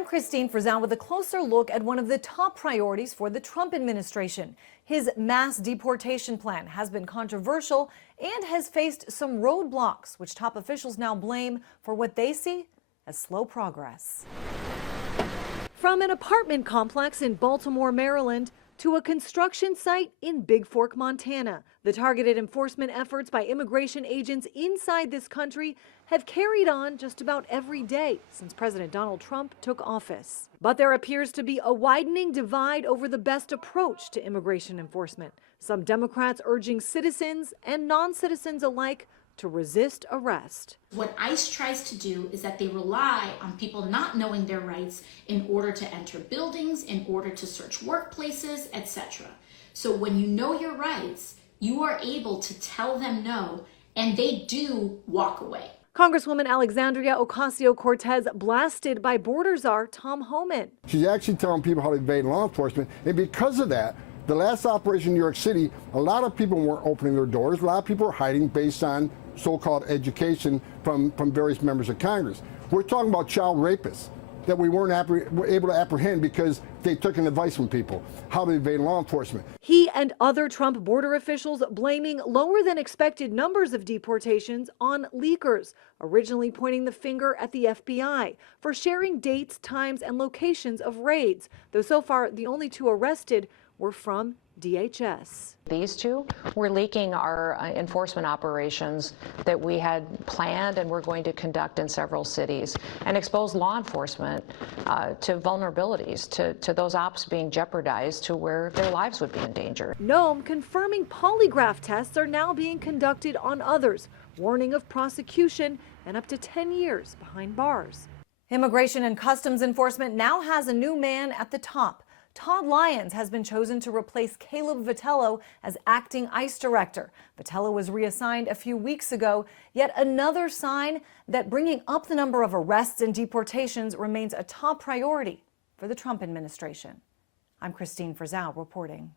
I'm Christine Frizzell with a closer look at one of the top priorities for the Trump administration. His mass deportation plan has been controversial and has faced some roadblocks, which top officials now blame for what they see as slow progress. From an apartment complex in Baltimore, Maryland, to a construction site in Big Fork, Montana, the targeted enforcement efforts by immigration agents inside this country have carried on just about every day since President Donald Trump took office. But there appears to be a widening divide over the best approach to immigration enforcement. Some Democrats urging citizens and non-citizens alike to resist arrest. What ICE tries to do is that they rely on people not knowing their rights in order to enter buildings, in order to search workplaces, etc. So when you know your rights, you are able to tell them no, and they do walk away. Congresswoman Alexandria Ocasio-Cortez blasted by border czar Tom Homan. She's actually telling people how to evade law enforcement, and because of that, the last operation in New York City, a lot of people weren't opening their doors. A lot of people were hiding based on so-called education from various members of Congress. We're talking about child rapists that we weren't able to apprehend because they took an advice from people, how to evade law enforcement. He and other Trump border officials blaming lower than expected numbers of deportations on leakers, originally pointing the finger at the FBI for sharing dates, times, and locations of raids, though so far the only two arrested were from DHS. These two were leaking our enforcement operations that we had planned and we're going to conduct in several cities and expose law enforcement to vulnerabilities, to those ops being jeopardized to where their lives would be in danger. Nome confirming polygraph tests are now being conducted on others, warning of prosecution and up to 10 years behind bars. Immigration and Customs Enforcement now has a new man at the top. Todd Lyons has been chosen to replace Caleb Vitello as acting ICE director. Vitello was reassigned a few weeks ago, yet another sign that bringing up the number of arrests and deportations remains a top priority for the Trump administration. I'm Christine Frizzell reporting.